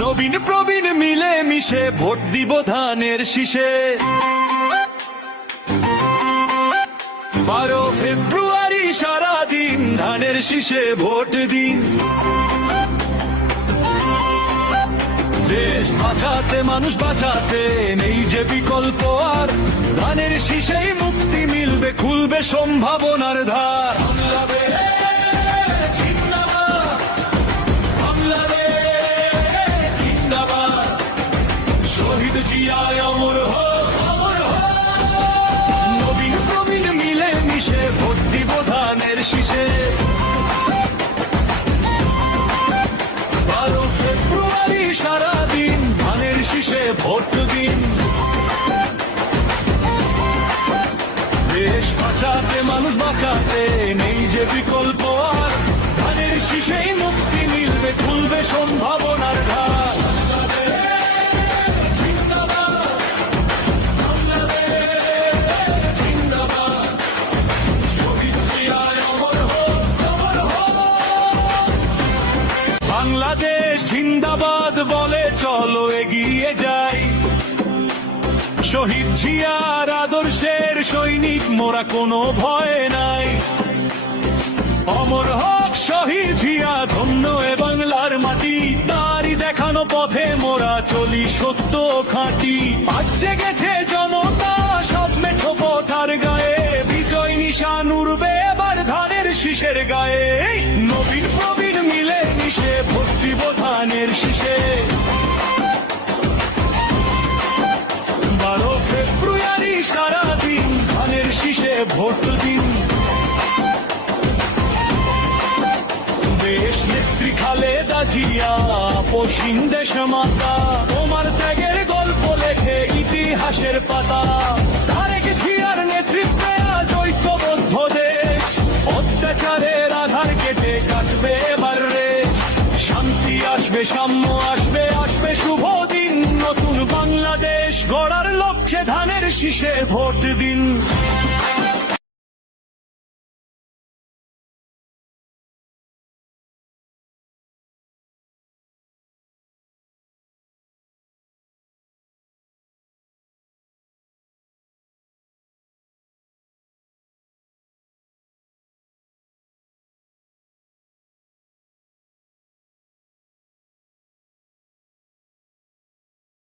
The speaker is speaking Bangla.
নবীন প্রবীণ মিলে মিশে ভোট দিব ধানের শীষে। 12 ফেব্রুয়ারি সারাদিন ধানের শীষে ভোট দিন। দেশ বাঁচাতে মানুষ বাঁচাতে নেই যে বিকল্প আর, ধানের শীষেই মুক্তি মিলবে, খুলবে সম্ভাবনার ধার। শহীদ জিয়ায় অমর হোক, অমর হোক। নবীন প্রবীণ মিলে মিশে ভোট দিব ধানের শীষে। 12 ফেব্রুয়ারি সারাদিন ধানের শীষে ভোট দিন। দেশ বাঁচাতে মানুষ বাঁচাতে নেই যে বিকল্প আর, ধানের শীষেই মুক্তি মিলবে, খুলবে সম্ভাবনার ধার। বাংলাদেশ জিন্দাবাদ বলে চলো এগিয়ে যাই, শহীদ জিয়ার আদর্শের সৈনিক মোরা কোনো ভয় নাই। অমর হোক শহীদ জিয়া, ধন্য এ বাংলার মাটি, তারই দেখানো পথে মোরা চলি সত্য খাঁটি। আজ জেগেছে জনতা সব মেঠো পথার গায়ে, বিজয় নিশান উড়বে এবার ধানের শীষের গায়ে। নবীন প্রবীণ মিলে মিশে ভোট দিব ধানের শীষে। 12 ফেব্রুয়ারি সারাদিন ধানের শীষে ভোট দিন। দেশ নেত্রী খালেদা জিয়া, আপসহীন দেশ মাতা, তোমার ত্যাগের গল্প লেখে ইতিহাসের পাতা। তারেক জিয়ার নেতৃত্বে আজ ঐক্যবদ্ধ দেশ, অত্যাচারের আধার কেটে কাটবে এবার রে। শান্তি আসবে, সাম্য আসবে, আসবে শুভ দিন। নতুন বাংলাদেশ গড়ার লক্ষ্যে ধানের শীষে ভোট দিন।